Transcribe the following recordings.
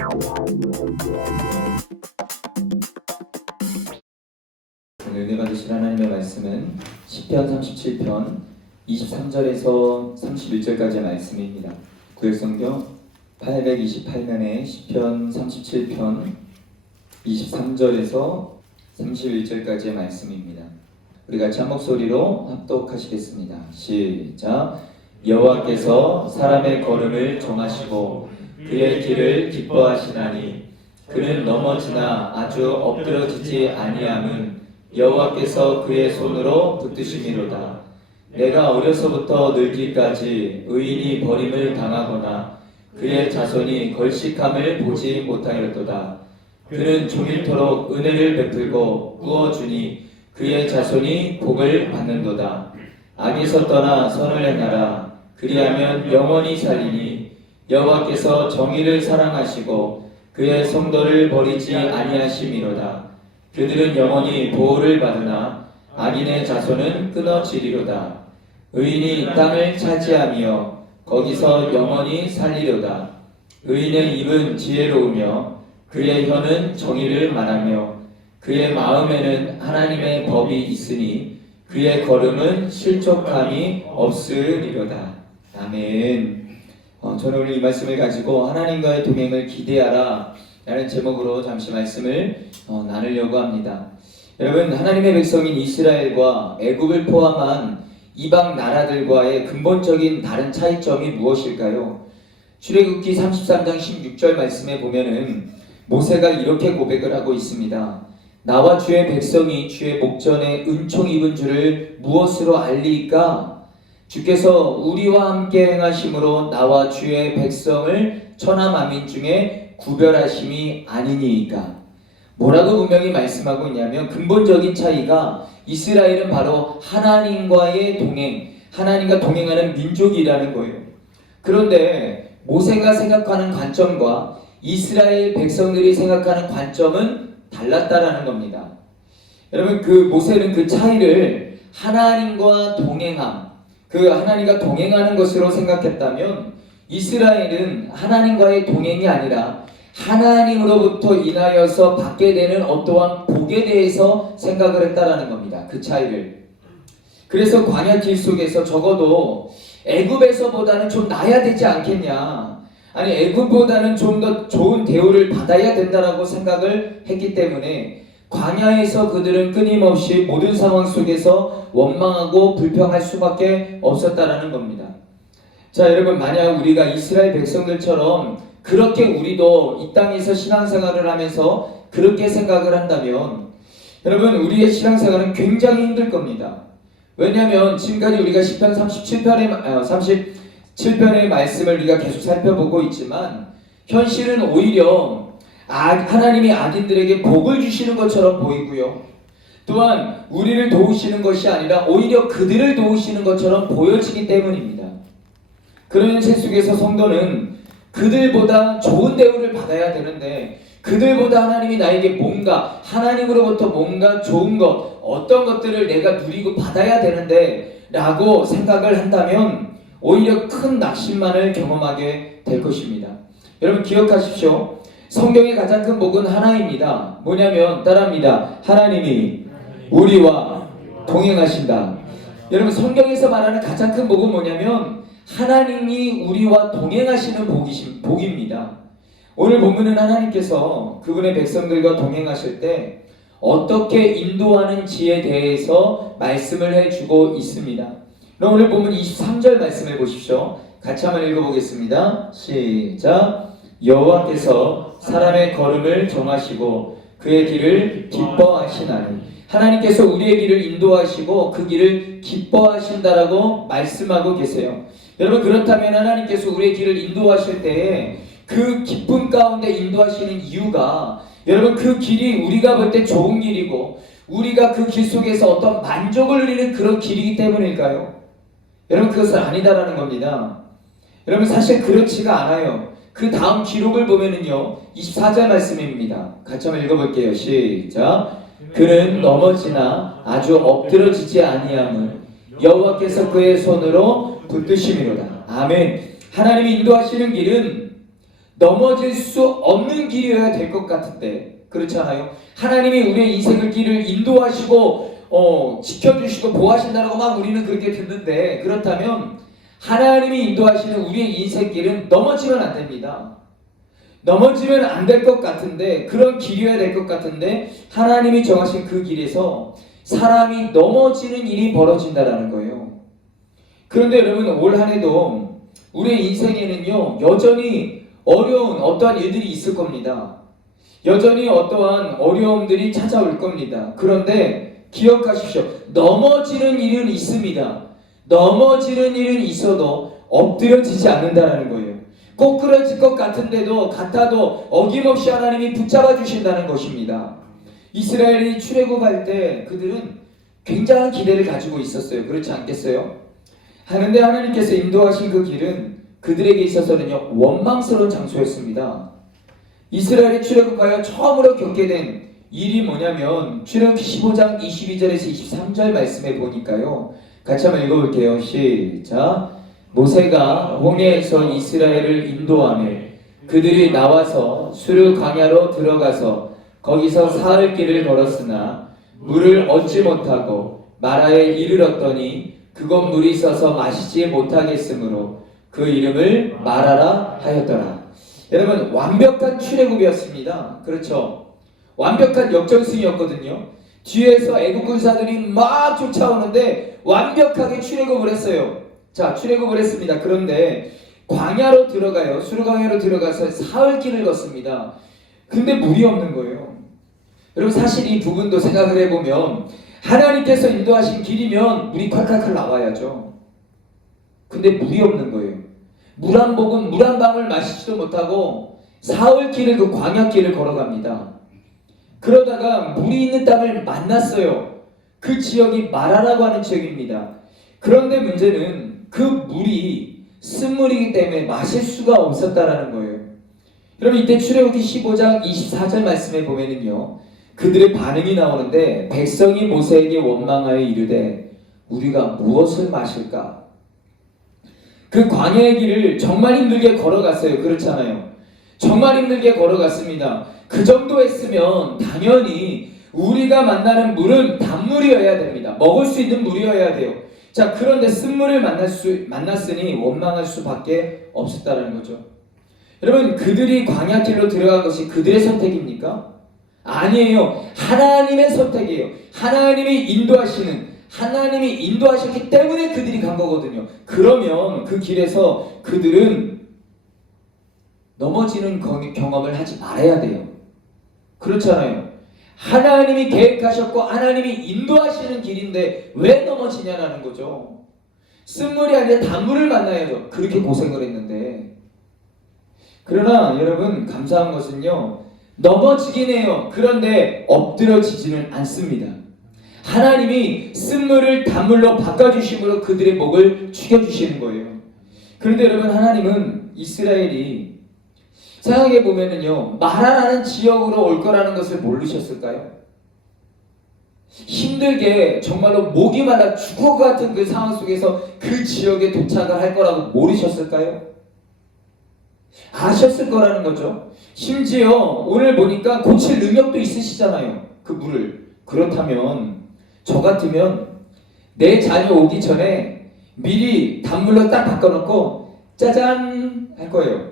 오늘 은혜 받으실 하나님의 말씀은 시편 37편 23절에서 31절까지의 말씀입니다. 구약성경 828면의 시편 37편 23절에서 31절까지의 말씀입니다. 우리 같이 한 목소리로 합독하시겠습니다. 시작. 여호와께서 사람의 걸음을 정하시고 그의 길을 기뻐하시나니 그는 넘어지나 아주 엎드러지지 아니함은 여호와께서 그의 손으로 붙드심이로다. 내가 어려서부터 늙기까지 의인이 버림을 당하거나 그의 자손이 걸식함을 보지 못하였도다. 그는 종일토록 은혜를 베풀고 꾸어주니 그의 자손이 복을 받는도다. 악에서 떠나 선을 행하라. 그리하면 영원히 살리니 여호와께서 정의를 사랑하시고 그의 성도를 버리지 아니하심이로다. 그들은 영원히 보호를 받으나 악인의 자손은 끊어지리로다. 의인이 땅을 차지하며 거기서 영원히 살리로다. 의인의 입은 지혜로우며 그의 혀는 정의를 말하며 그의 마음에는 하나님의 법이 있으니 그의 걸음은 실족함이 없으리로다. 아멘. 저는 오늘 이 말씀을 가지고 하나님과의 동행을 기대하라 라는 제목으로 잠시 말씀을 나누려고 합니다. 여러분, 하나님의 백성인 이스라엘과 애굽을 포함한 이방 나라들과의 근본적인 다른 차이점이 무엇일까요? 출애굽기 33장 16절 말씀에 보면은 모세가 이렇게 고백을 하고 있습니다. 나와 주의 백성이 주의 목전에 은총 입은 줄을 무엇으로 알리이까? 주께서 우리와 함께 행하심으로 나와 주의 백성을 천하 만민 중에 구별하심이 아니니이까. 뭐라고 분명히 말씀하고 있냐면 근본적인 차이가 이스라엘은 바로 하나님과의 동행, 하나님과 동행하는 민족이라는 거예요. 그런데 모세가 생각하는 관점과 이스라엘 백성들이 생각하는 관점은 달랐다라는 겁니다. 여러분, 그 모세는 그 차이를 하나님과 동행함, 그 하나님과 동행하는 것으로 생각했다면 이스라엘은 하나님과의 동행이 아니라 하나님으로부터 인하여서 받게 되는 어떠한 복에 대해서 생각을 했다라는 겁니다. 그 차이를. 그래서 광야 길 속에서 적어도 애굽에서보다는 좀 나아야 되지 않겠냐, 아니 애굽보다는 좀 더 좋은 대우를 받아야 된다라고 생각을 했기 때문에 광야에서 그들은 끊임없이 모든 상황 속에서 원망하고 불평할 수밖에 없었다라는 겁니다. 자, 여러분, 만약 우리가 이스라엘 백성들처럼 그렇게 우리도 이 땅에서 신앙생활을 하면서 그렇게 생각을 한다면 여러분, 우리의 신앙생활은 굉장히 힘들 겁니다. 왜냐하면 지금까지 우리가 시편 37편의 말씀을 우리가 계속 살펴보고 있지만 현실은 오히려 하나님이 악인들에게 복을 주시는 것처럼 보이고요. 또한 우리를 도우시는 것이 아니라 오히려 그들을 도우시는 것처럼 보여지기 때문입니다. 그런 현실 속에서 성도는 그들보다 좋은 대우를 받아야 되는데 그들보다 하나님이 나에게 뭔가 하나님으로부터 뭔가 좋은 것, 어떤 것들을 내가 누리고 받아야 되는데 라고 생각을 한다면 오히려 큰 낙심만을 경험하게 될 것입니다. 여러분, 기억하십시오. 성경의 가장 큰 복은 하나입니다. 뭐냐면 따라합니다. 하나님이 우리와 동행하신다. 여러분, 성경에서 말하는 가장 큰 복은 뭐냐면 하나님이 우리와 동행하시는 복입니다. 오늘 본문은 하나님께서 그분의 백성들과 동행하실 때 어떻게 인도하는지에 대해서 말씀을 해주고 있습니다. 그럼 오늘 본문 23절 말씀을 보십시오. 같이 한번 읽어보겠습니다. 시작. 여호와께서 사람의 걸음을 정하시고 그의 길을 기뻐하시나니. 하나님께서 우리의 길을 인도하시고 그 길을 기뻐하신다라고 말씀하고 계세요. 여러분, 그렇다면 하나님께서 우리의 길을 인도하실 때에 그 기쁨 가운데 인도하시는 이유가 여러분 그 길이 우리가 볼 때 좋은 길이고 우리가 그 길 속에서 어떤 만족을 누리는 그런 길이기 때문일까요? 여러분, 그것은 아니다라는 겁니다. 여러분, 사실 그렇지가 않아요. 그 다음 기록을 보면은요 24절 말씀입니다. 같이 한번 읽어볼게요. 시작. 그는 넘어지나 아주 엎드러지지 아니함은 여호와께서 그의 손으로 붙드심이로다. 아멘. 하나님이 인도하시는 길은 넘어질 수 없는 길이어야 될 것 같은데 그렇잖아요. 하나님이 우리의 인생의 길을 인도하시고 지켜주시고 보호하신다고 막 우리는 그렇게 듣는데, 그렇다면 하나님이 인도하시는 우리의 인생길은 넘어지면 안 됩니다. 넘어지면 안 될 것 같은데, 그런 길이어야 될 것 같은데 하나님이 정하신 그 길에서 사람이 넘어지는 일이 벌어진다라는 거예요. 그런데 여러분, 올 한 해도 우리의 인생에는요 여전히 어려운 어떠한 일들이 있을 겁니다. 여전히 어떠한 어려움들이 찾아올 겁니다. 그런데 기억하십시오. 넘어지는 일은 있습니다. 넘어지는 일은 있어도 엎드려지지 않는다는 거예요. 꼬꾸라질 것 같아도 어김없이 하나님이 붙잡아 주신다는 것입니다. 이스라엘이 출애굽할 때 그들은 굉장한 기대를 가지고 있었어요. 그렇지 않겠어요? 하는데 하나님께서 인도하신 그 길은 그들에게 있어서는요 원망스러운 장소였습니다. 이스라엘이 출애굽하여 처음으로 겪게 된 일이 뭐냐면 출애굽기 15장 22절에서 23절 말씀에 보니까요, 같이 한번 읽어볼게요. 시작. 모세가 홍해에서 이스라엘을 인도하며 그들이 나와서 수르 광야로 들어가서 거기서 사흘 길을 걸었으나 물을 얻지 못하고 마라에 이르렀더니 그곳 물이 있어서 마시지 못하겠으므로 그 이름을 마라라 하였더라. 여러분, 완벽한 출애굽이었습니다. 그렇죠? 완벽한 역전승이었거든요. 뒤에서 애국 군사들이 막 쫓아오는데 완벽하게 출애굽을 했어요. 자, 출애굽을 했습니다. 그런데 광야로 들어가요. 수르광야로 들어가서 사흘 길을 걷습니다. 근데 물이 없는 거예요. 여러분, 사실 이 부분도 생각을 해보면 하나님께서 인도하신 길이면 물이 콸콸콸 나와야죠. 근데 물이 없는 거예요. 물 한 모금, 물 한 방울 마시지도 못하고 사흘 길을, 그 광야 길을 걸어갑니다. 그러다가 물이 있는 땅을 만났어요. 그 지역이 마라라고 하는 지역입니다. 그런데 문제는 그 물이 쓴물이기 때문에 마실 수가 없었다라는 거예요. 여러분, 이때 출애굽기 15장 24절 말씀에 보면은요 그들의 반응이 나오는데, 백성이 모세에게 원망하여 이르되 우리가 무엇을 마실까? 그 광야의 길을 정말 힘들게 걸어갔어요. 그렇잖아요. 정말 힘들게 걸어갔습니다. 그 정도 했으면 당연히 우리가 만나는 물은 단물이어야 됩니다. 먹을 수 있는 물이어야 돼요. 자, 그런데 쓴물을 만났으니 원망할 수밖에 없었다는 거죠. 여러분, 그들이 광야길로 들어간 것이 그들의 선택입니까? 아니에요. 하나님의 선택이에요. 하나님이 인도하셨기 때문에 그들이 간 거거든요. 그러면 그 길에서 그들은 넘어지는 경험을 하지 말아야 돼요. 그렇잖아요. 하나님이 계획하셨고 하나님이 인도하시는 길인데 왜 넘어지냐라는 거죠. 쓴물이 아니라 단물을 만나야죠. 그렇게 고생을 했는데. 그러나 여러분, 감사한 것은요, 넘어지긴 해요. 그런데 엎드려지지는 않습니다. 하나님이 쓴물을 단물로 바꿔주심으로 그들의 목을 축여주시는 거예요. 그런데 여러분, 하나님은 이스라엘이 생각해 보면은요 마라라는 지역으로 올 거라는 것을 모르셨을까요? 힘들게 정말로 목이 말라 죽을 것 같은 그 상황 속에서 그 지역에 도착을 할 거라고 모르셨을까요? 아셨을 거라는 거죠. 심지어 오늘 보니까 고칠 능력도 있으시잖아요. 그 물을. 그렇다면 저 같으면 내 자녀 오기 전에 미리 단물로 딱 바꿔놓고 짜잔 할 거예요.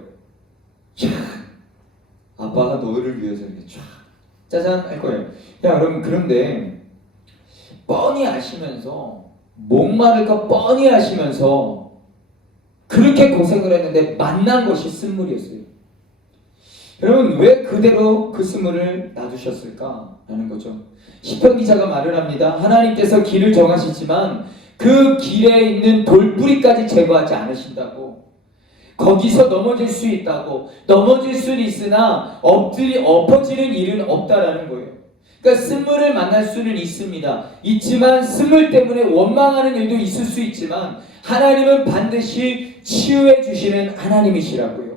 쫙, 아빠가 너희를 위해서 이렇게 쫙 짜잔 할 거예요. 야, 여러분, 그런데 뻔히 아시면서, 목마를까 뻔히 아시면서 그렇게 고생을 했는데 만난 것이 쓴물이었어요. 여러분, 왜 그대로 그 쓴물을 놔두셨을까? 라는 거죠. 시편 기자가 말을 합니다. 하나님께서 길을 정하시지만 그 길에 있는 돌뿌리까지 제거하지 않으신다고. 거기서 넘어질 수 있다고. 넘어질 수는 있으나 엎어지는 일은 없다라는 거예요. 그러니까 쓴물을 만날 수는 있지만 쓴물 때문에 원망하는 일도 있을 수 있지만 하나님은 반드시 치유해 주시는 하나님이시라고요.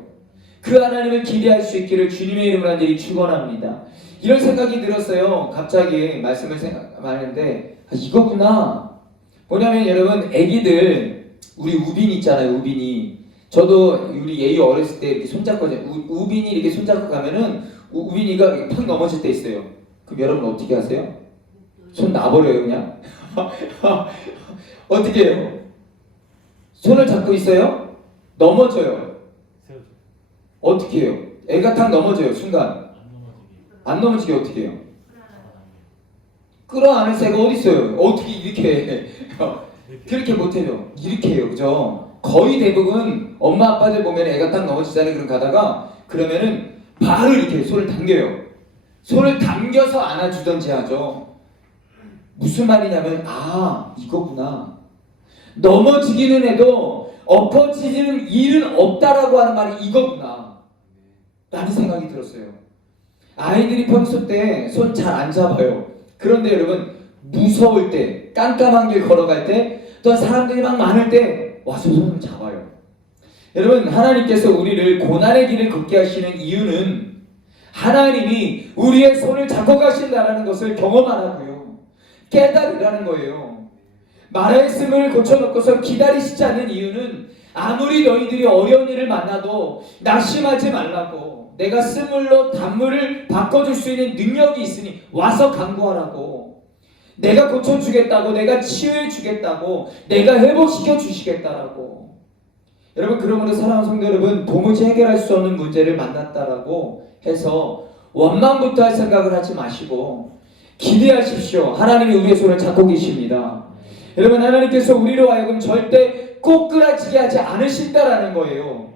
그 하나님을 기대할 수 있기를 주님의 이름으로 간절히 축원합니다. 이런 생각이 들었어요. 갑자기 말씀을 생각하는데 이거구나. 뭐냐면 여러분, 애기들, 우리 우빈이 있잖아요. 우빈이 저도 우리 예유 어렸을 때 이렇게 손잡고 우빈이 이렇게 손잡고 가면은 우빈이가 팍 넘어질 때 있어요. 그럼 여러분 어떻게 하세요? 손 놔버려요 그냥? 어떻게 해요? 손을 잡고 있어요? 넘어져요. 어떻게 해요? 애가 탁 넘어져요 순간. 안 넘어지게 어떻게 해요? 끌어안을 새가 어디 있어요? 어떻게 이렇게 해? 그렇게 못해요. 이렇게 해요, 그죠? 거의 대부분 엄마 아빠들 보면 애가 딱 넘어지잖아요. 그럼 가다가 그러면은 바로 이렇게 손을 당겨요. 손을 당겨서 안아주던지 하죠. 무슨 말이냐면 이거구나. 넘어지기는 해도 엎어지는 일은 없다라고 하는 말이 이거구나 라는 생각이 들었어요. 아이들이 평소 때 손 잘 안 잡아요. 그런데 여러분 무서울 때, 깜깜한 길 걸어갈 때, 또 사람들이 막 많을 때 와서 손을 잡아요. 여러분 하나님께서 우리를 고난의 길을 걷게 하시는 이유는 하나님이 우리의 손을 잡고 가신다는 것을 경험하라고요. 깨달으라는 거예요. 말했음을 고쳐놓고서 기다리시지 않는 이유는 아무리 너희들이 어려운 일을 만나도 낙심하지 말라고, 내가 쓴물로 단물을 바꿔줄 수 있는 능력이 있으니 와서 간구하라고, 내가 고쳐주겠다고, 내가 치유해주겠다고, 내가 회복시켜 주시겠다라고. 여러분 그러므로 사랑하는 성도 여러분, 도무지 해결할 수 없는 문제를 만났다라고 해서 원망부터 할 생각을 하지 마시고 기대하십시오. 하나님이 우리의 손을 잡고 계십니다. 여러분 하나님께서 우리로 하여금 절대 꼬꾸라지게 하지 않으신다라는 거예요.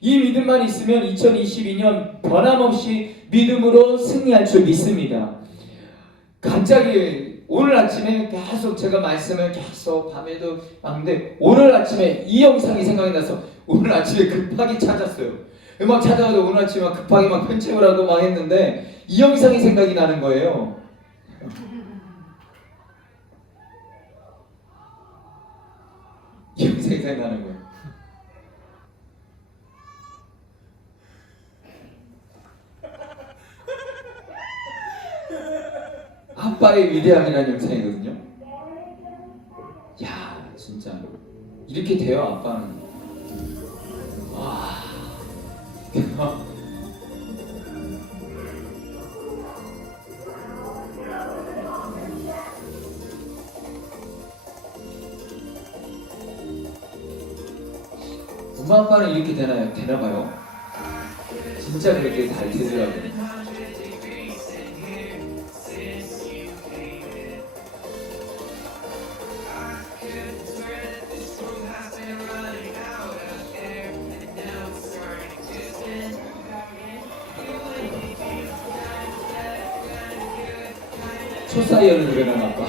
이 믿음만 있으면 2022년 변함없이 믿음으로 승리할 줄 믿습니다. 갑자기 오늘 아침에 계속 제가 말씀을 계속 밤에도 봤는데 오늘 아침에 이 영상이 생각이 나서 오늘 아침에 급하게 찾았어요. 음악 찾아가서 오늘 아침에 막 급하게 막 편집을 하고 막 했는데 이 영상이 생각이 나는 거예요. 이 영상이 생각나는 거예요. 아빠의 위대함이라는 영상이거든요. 야, 진짜 이렇게 돼요, 아빠는. 와. 엄마 아빠는 이렇게 되나 봐요. 진짜 그렇게 잘 되더라고요. 초사이어는 일어난 아빠.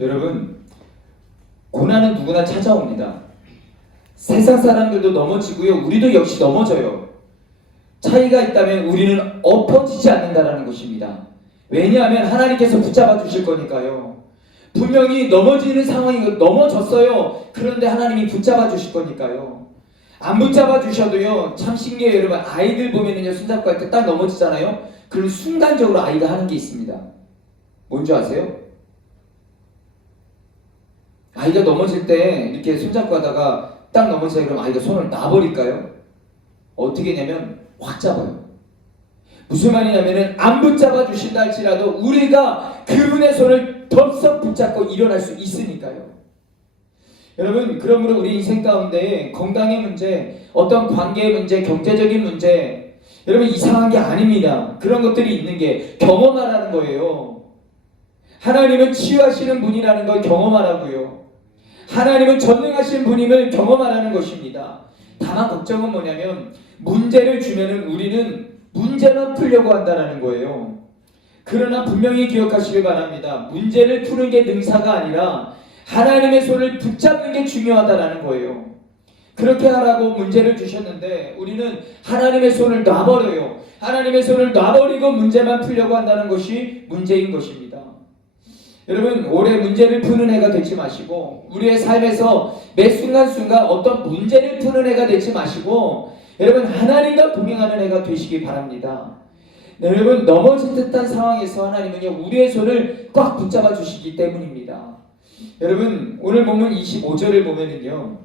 여러분 고난은 누구나 찾아옵니다. 세상 사람들도 넘어지고요, 우리도 역시 넘어져요. 차이가 있다면 우리는 엎어지지 않는다라는 것입니다. 왜냐하면 하나님께서 붙잡아 주실 거니까요. 분명히 넘어지는 상황이 넘어졌어요. 그런데 하나님이 붙잡아 주실 거니까요. 안 붙잡아 주셔도요, 참 신기해요. 여러분 아이들 보면은요, 손잡고 할 때 딱 넘어지잖아요. 그럼 순간적으로 아이가 하는 게 있습니다. 뭔지 아세요? 아이가 넘어질 때 이렇게 손잡고 하다가 딱 넘어져요. 그럼 아이가 손을 놔버릴까요? 어떻게 냐면 확 잡아요. 무슨 말이냐면은 안 붙잡아 주신다 할지라도 우리가 그분의 손을 덥석 붙잡고 일어날 수 있으니까요. 여러분, 그러므로 우리 인생 가운데 건강의 문제, 어떤 관계의 문제, 경제적인 문제, 여러분 이상한 게 아닙니다. 그런 것들이 있는 게 경험하라는 거예요. 하나님은 치유하시는 분이라는 걸 경험하라고요. 하나님은 전능하신 분임을 경험하라는 것입니다. 다만 걱정은 뭐냐면 문제를 주면은 우리는 문제만 풀려고 한다는 거예요. 그러나 분명히 기억하시길 바랍니다. 문제를 푸는 게 능사가 아니라 하나님의 손을 붙잡는 게 중요하다는 거예요. 그렇게 하라고 문제를 주셨는데 우리는 하나님의 손을 놔버려요. 하나님의 손을 놔버리고 문제만 풀려고 한다는 것이 문제인 것입니다. 여러분, 올해 문제를 푸는 해가 되지 마시고 우리의 삶에서 매 순간순간 어떤 문제를 푸는 해가 되지 마시고 여러분 하나님과 동행하는 해가 되시기 바랍니다. 네, 여러분 넘어진 듯한 상황에서 하나님은요 우리의 손을 꽉 붙잡아 주시기 때문입니다. 여러분 오늘 본문 25절을 보면은요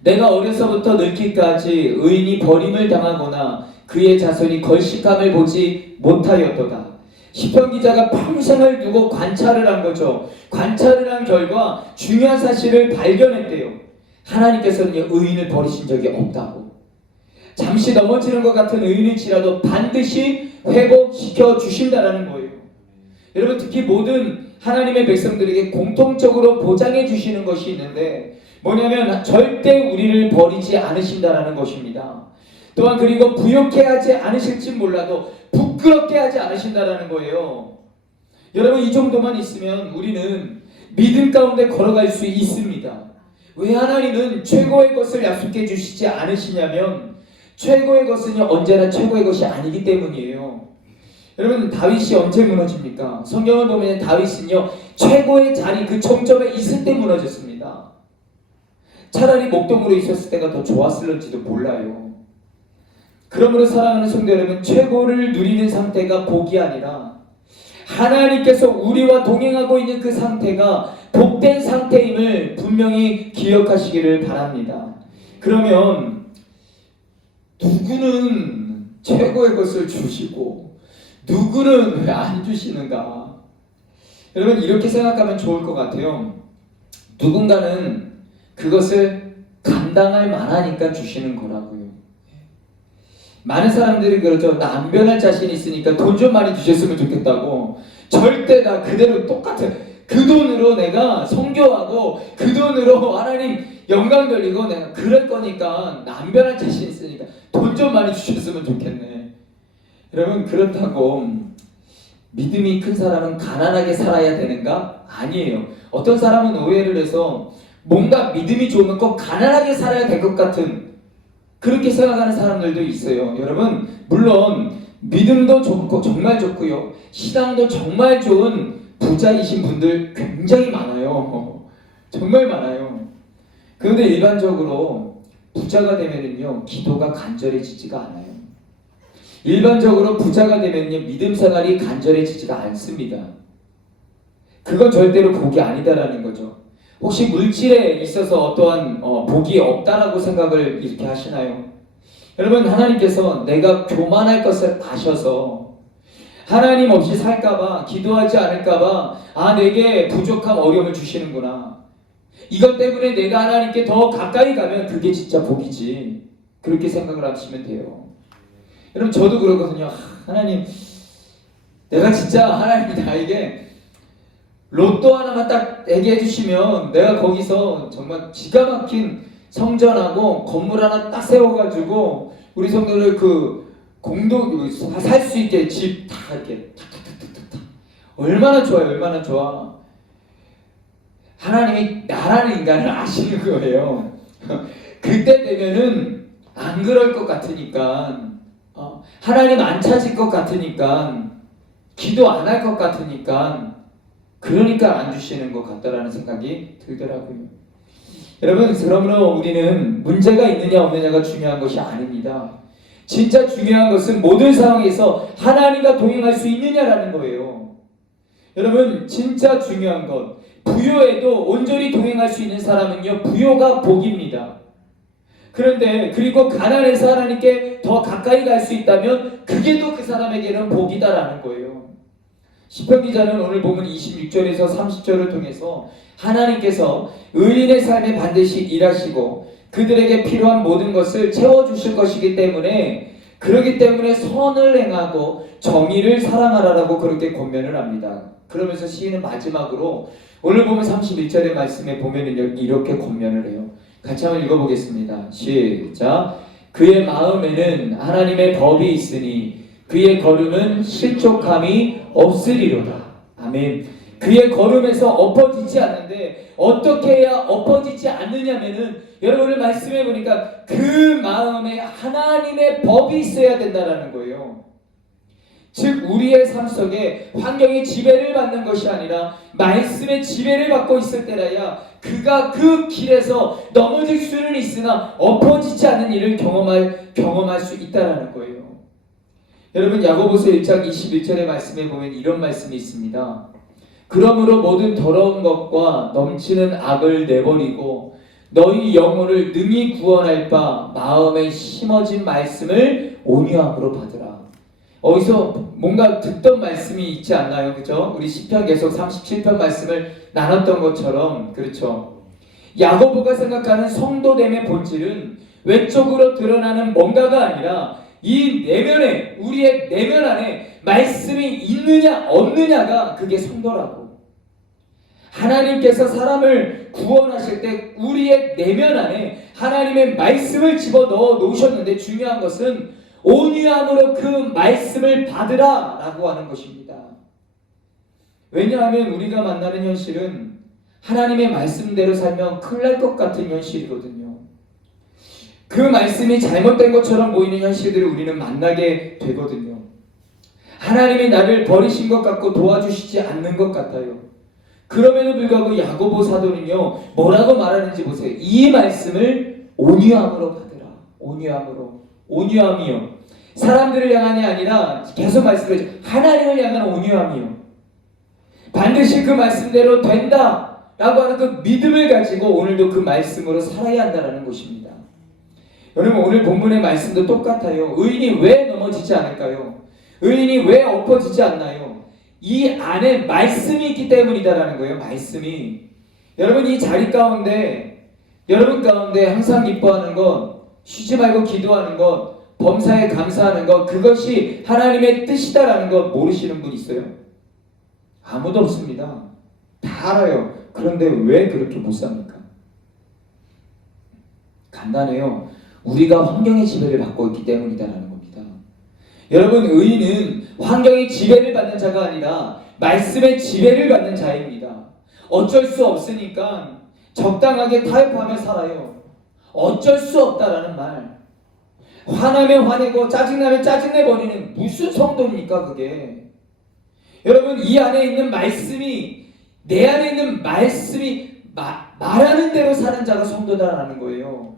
내가 어려서부터 늙기까지 의인이 버림을 당하거나 그의 자손이 걸식함을 보지 못하였도다. 시편 기자가 평생을 두고 관찰을 한 거죠. 관찰을 한 결과 중요한 사실을 발견했대요. 하나님께서는요 의인을 버리신 적이 없다고. 잠시 넘어지는 것 같은 의인일지라도 반드시 회복시켜 주신다라는 거예요. 여러분 특히 모든 하나님의 백성들에게 공통적으로 보장해 주시는 것이 있는데 뭐냐면 절대 우리를 버리지 않으신다라는 것입니다. 또한 그리고 부욕해 하지 않으실지 몰라도 부끄럽게 하지 않으신다라는 거예요. 여러분 이 정도만 있으면 우리는 믿음 가운데 걸어갈 수 있습니다. 왜 하나님은 최고의 것을 약속해 주시지 않으시냐면 최고의 것은요 언제나 최고의 것이 아니기 때문이에요. 여러분 다윗이 언제 무너집니까? 성경을 보면 다윗은요 최고의 자리 그 정점에 있을 때 무너졌습니다. 차라리 목동으로 있었을 때가 더 좋았을지도 몰라요. 그러므로 사랑하는 성도 여러분 최고를 누리는 상태가 복이 아니라 하나님께서 우리와 동행하고 있는 그 상태가 복된 상태임을 분명히 기억하시기를 바랍니다. 그러면 누구는 최고의 것을 주시고 누구는 왜 안 주시는가? 여러분 이렇게 생각하면 좋을 것 같아요. 누군가는 그것을 감당할 만하니까 주시는 거라고요. 많은 사람들이 그러죠. 나 안 변할 자신 있으니까 돈 좀 많이 주셨으면 좋겠다고. 절대 나 그대로 똑같아. 그 돈으로 내가 선교하고 그 돈으로 하나님 영광 돌리고 내가 그럴 거니까 나 안 변할 자신 있으니까 돈 좀 많이 주셨으면 좋겠네. 여러분 그렇다고 믿음이 큰 사람은 가난하게 살아야 되는가? 아니에요. 어떤 사람은 오해를 해서 뭔가 믿음이 좋으면 꼭 가난하게 살아야 될 것 같은 그렇게 생각하는 사람들도 있어요. 여러분 물론 믿음도 좋고 정말 좋고요. 신앙도 정말 좋은 부자이신 분들 굉장히 많아요. 정말 많아요. 그런데 일반적으로 부자가 되면은요 기도가 간절해지지가 않아요. 일반적으로 부자가 되면요 믿음 생활이 간절해지지가 않습니다. 그건 절대로 복이 아니다라는 거죠. 혹시 물질에 있어서 어떠한 복이 없다라고 생각을 이렇게 하시나요? 여러분 하나님께서 내가 교만할 것을 아셔서 하나님 없이 살까봐 기도하지 않을까봐 내게 부족함 어려움을 주시는구나. 이것 때문에 내가 하나님께 더 가까이 가면 그게 진짜 복이지. 그렇게 생각을 하시면 돼요. 여러분 저도 그러거든요. 하나님 내가 진짜 하나님이 나에게 로또 하나만 딱 내게 해주시면 내가 거기서 정말 기가 막힌 성전하고 건물 하나 딱 세워가지고 우리 성도들 그 공동 살 수 있게 집 다 이렇게 탁탁탁탁탁 얼마나 좋아요. 얼마나 좋아. 하나님이 나라는 인간을 아시는 거예요. 그때 되면은 안 그럴 것 같으니까 하나님 안 찾을 것 같으니까 기도 안 할 것 같으니까 그러니까 안 주시는 것 같다라는 생각이 들더라고요. 여러분 그러므로 우리는 문제가 있느냐 없느냐가 중요한 것이 아닙니다. 진짜 중요한 것은 모든 상황에서 하나님과 동행할 수 있느냐라는 거예요. 여러분 진짜 중요한 것 부요에도 온전히 동행할 수 있는 사람은요 부요가 복입니다. 그런데 그리고 가난해서 하나님께 더 가까이 갈 수 있다면 그게 또 그 사람에게는 복이다라는 거예요. 시편 기자는 오늘 본문 26절에서 30절을 통해서 하나님께서 의인의 삶에 반드시 일하시고 그들에게 필요한 모든 것을 채워주실 것이기 때문에, 그러기 때문에 선을 행하고 정의를 사랑하라라고 그렇게 권면을 합니다. 그러면서 시인은 마지막으로 오늘 보면 31절의 말씀에 보면은 이렇게 권면을 해요. 같이 한번 읽어보겠습니다. 시작. 그의 마음에는 하나님의 법이 있으니 그의 걸음은 실족함이 없으리로다. 아멘. 그의 걸음에서 엎어지지 않는데 어떻게 해야 엎어지지 않느냐면은, 여러분을 말씀해 보니까 그 마음에 하나님의 법이 있어야 된다라는 거예요. 즉 우리의 삶 속에 환경의 지배를 받는 것이 아니라 말씀의 지배를 받고 있을 때라야 그가 그 길에서 넘어질 수는 있으나 엎어지지 않는 일을 경험할 수 있다라는 거예요. 여러분, 야고보서 1장 21절의 말씀에 보면 이런 말씀이 있습니다. 그러므로 모든 더러운 것과 넘치는 악을 내버리고 너희 영혼을 능히 구원할 바 마음에 심어진 말씀을 온유함으로 받으라. 어디서 뭔가 듣던 말씀이 있지 않나요? 그죠? 우리 시편 계속 37편 말씀을 나눴던 것처럼, 그렇죠? 야고보가 생각하는 성도됨의 본질은 외적으로 드러나는 뭔가가 아니라 이 내면에, 우리의 내면 안에 말씀이 있느냐 없느냐가 그게 성도라고. 하나님께서 사람을 구원하실 때 우리의 내면 안에 하나님의 말씀을 집어넣어 놓으셨는데, 중요한 것은 온유함으로 그 말씀을 받으라 라고 하는 것입니다. 왜냐하면 우리가 만나는 현실은 하나님의 말씀대로 살면 큰일 날 것 같은 현실이거든요. 그 말씀이 잘못된 것처럼 보이는 현실들을 우리는 만나게 되거든요. 하나님이 나를 버리신 것 같고 도와주시지 않는 것 같아요. 그럼에도 불구하고 야고보 사도는요, 뭐라고 말하는지 보세요. 이 말씀을 온유함으로 받으라. 온유함으로. 온유함이요. 사람들을 향한이 아니라 계속 말씀해줘. 하나님을 향한 온유함이요. 반드시 그 말씀대로 된다 라고 하는 그 믿음을 가지고 오늘도 그 말씀으로 살아야 한다는 것입니다. 여러분, 오늘 본문의 말씀도 똑같아요. 의인이 왜 넘어지지 않을까요? 의인이 왜 엎어지지 않나요? 이 안에 말씀이 있기 때문이다라는 거예요. 말씀이. 여러분, 이 자리 가운데, 여러분 가운데 항상 기뻐하는 것, 쉬지 말고 기도하는 것, 범사에 감사하는 것, 그것이 하나님의 뜻이다라는 것 모르시는 분 있어요? 아무도 없습니다. 다 알아요. 그런데 왜 그렇게 못 삽니까? 간단해요. 우리가 환경의 지배를 받고 있기 때문이다라는 겁니다. 여러분, 의인은 환경의 지배를 받는 자가 아니라 말씀의 지배를 받는 자입니다. 어쩔 수 없으니까 적당하게 타협하며 살아요. 어쩔 수 없다라는 말. 화나면 화내고 짜증나면 짜증내버리는 무슨 성도입니까 그게? 여러분, 이 안에 있는 말씀이, 내 안에 있는 말씀이 말하는 대로 사는 자가 성도다라는 거예요.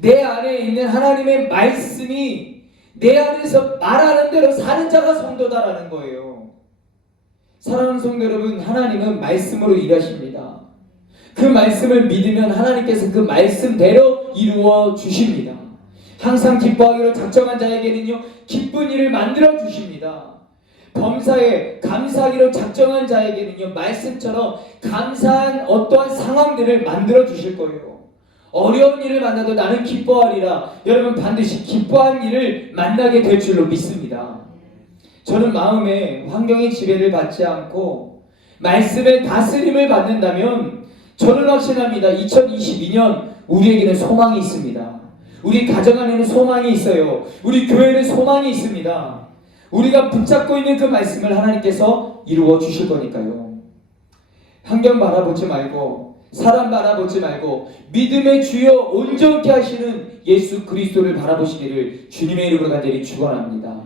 내 안에 있는 하나님의 말씀이 내 안에서 말하는 대로 사는 자가 성도다라는 거예요. 사랑하는 성도 여러분, 하나님은 말씀으로 일하십니다. 그 말씀을 믿으면 하나님께서 그 말씀대로 이루어 주십니다. 항상 기뻐하기로 작정한 자에게는요, 기쁜 일을 만들어 주십니다. 범사에 감사하기로 작정한 자에게는요, 말씀처럼 감사한 어떠한 상황들을 만들어 주실 거예요. 어려운 일을 만나도 나는 기뻐하리라. 여러분, 반드시 기뻐한 일을 만나게 될 줄로 믿습니다. 저는 마음에 환경의 지배를 받지 않고 말씀의 다스림을 받는다면 저는 확신합니다. 2022년 우리에게는 소망이 있습니다. 우리 가정 안에는 소망이 있어요. 우리 교회는 소망이 있습니다. 우리가 붙잡고 있는 그 말씀을 하나님께서 이루어 주실 거니까요. 환경 바라보지 말고, 사람 바라보지 말고 믿음의 주여 온전케 하시는 예수 그리스도를 바라보시기를 주님의 이름으로 간절히 축원합니다.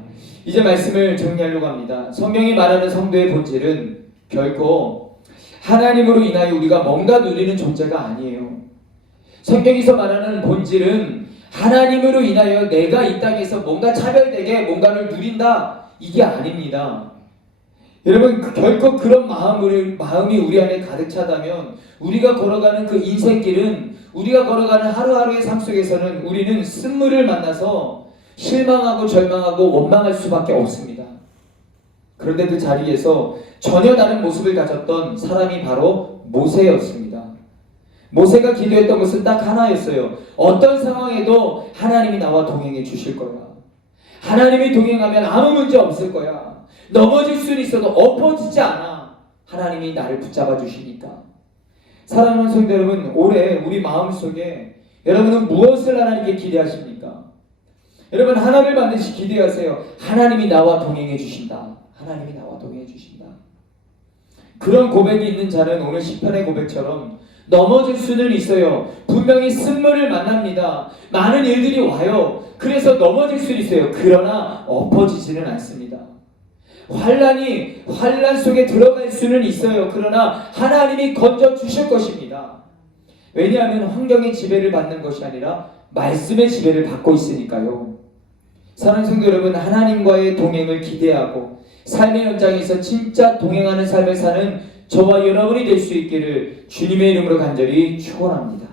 이제 말씀을 정리하려고 합니다. 성경이 말하는 성도의 본질은 결코 하나님으로 인하여 우리가 뭔가 누리는 존재가 아니에요. 성경에서 말하는 본질은 하나님으로 인하여 내가 이 땅에서 뭔가 차별되게 뭔가를 누린다, 이게 아닙니다. 여러분, 결코 그런 마음이 우리 안에 가득 차다면 우리가 걸어가는 그 인생길은, 우리가 걸어가는 하루하루의 삶 속에서는 우리는 쓴물을 만나서 실망하고 절망하고 원망할 수밖에 없습니다. 그런데 그 자리에서 전혀 다른 모습을 가졌던 사람이 바로 모세였습니다. 모세가 기도했던 것은 딱 하나였어요. 어떤 상황에도 하나님이 나와 동행해 주실 거야. 하나님이 동행하면 아무 문제 없을 거야. 넘어질 수는 있어도 엎어지지 않아. 하나님이 나를 붙잡아 주시니까. 사랑하는 성도 여러분, 올해 우리 마음속에 여러분은 무엇을 하나님께 기대하십니까? 여러분, 하나님을 반드시 기대하세요. 하나님이 나와 동행해 주신다. 하나님이 나와 동행해 주신다. 그런 고백이 있는 자는 오늘 시편의 고백처럼 넘어질 수는 있어요. 분명히 쓴물을 만납니다. 많은 일들이 와요. 그래서 넘어질 수는 있어요. 그러나 엎어지지는 않습니다. 환란 속에 들어갈 수는 있어요. 그러나 하나님이 건져 주실 것입니다. 왜냐하면 환경의 지배를 받는 것이 아니라 말씀의 지배를 받고 있으니까요. 사랑하는 성도 여러분, 하나님과의 동행을 기대하고 삶의 현장에서 진짜 동행하는 삶을 사는 저와 여러분이 될 수 있기를 주님의 이름으로 간절히 축원합니다.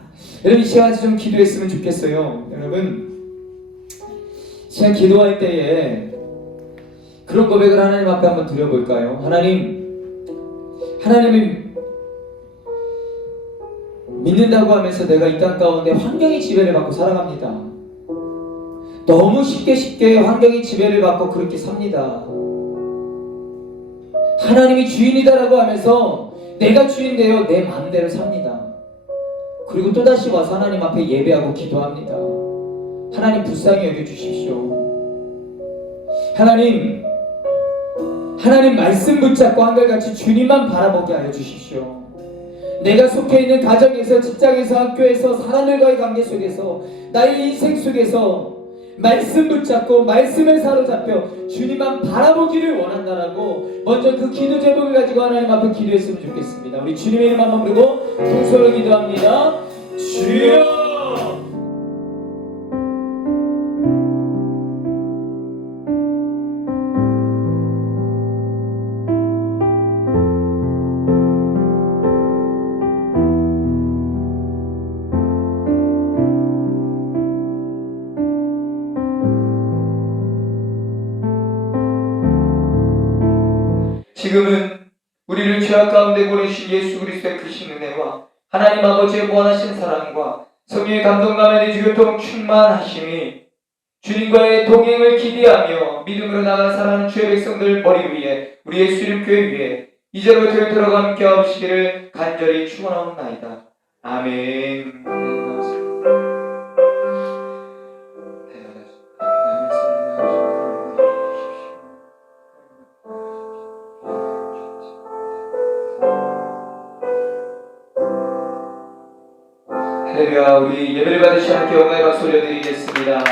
여러분, 이 시간 좀 기도했으면 좋겠어요. 여러분, 시간 기도할 때에 그런 고백을 하나님 앞에 한번 드려볼까요? 하나님을 믿는다고 하면서 내가 이 땅 가운데 환경의 지배를 받고 살아갑니다. 너무 쉽게 환경의 지배를 받고 그렇게 삽니다. 하나님이 주인이다라고 하면서 내가 주인되어 내 마음대로 삽니다. 그리고 또다시 와서 하나님 앞에 예배하고 기도합니다. 하나님 불쌍히 여겨주십시오. 하나님 말씀 붙잡고 한결같이 주님만 바라보게 하여 주십시오. 내가 속해 있는 가정에서, 직장에서, 학교에서, 사람들과의 관계 속에서, 나의 인생 속에서 말씀 붙잡고 말씀에 사로잡혀 주님만 바라보기를 원한다라고 먼저 그 기도 제목을 가지고 하나님 앞에 기도했으면 좋겠습니다. 우리 주님의 이름 한번 부르고 동서로 기도합니다. 주여! 지금은 우리를 죄악 가운데 보내신 예수 그리스도의 크신 은혜와 하나님 아버지의 무한하신 사랑과 성령의 감동감에 대해 교통 충만하심이 주님과의 동행을 기대하며 믿음으로 나아가 살아가는 주의 백성들 머리 위에 우리 예수 이름 교회 위에 이제로부터 영원토록 함께 하시기를 간절히 축원하옵나이다. 아멘. 할렐루야. 우리 예배를 받으시 함께 영광의 박수 올려드리겠습니다.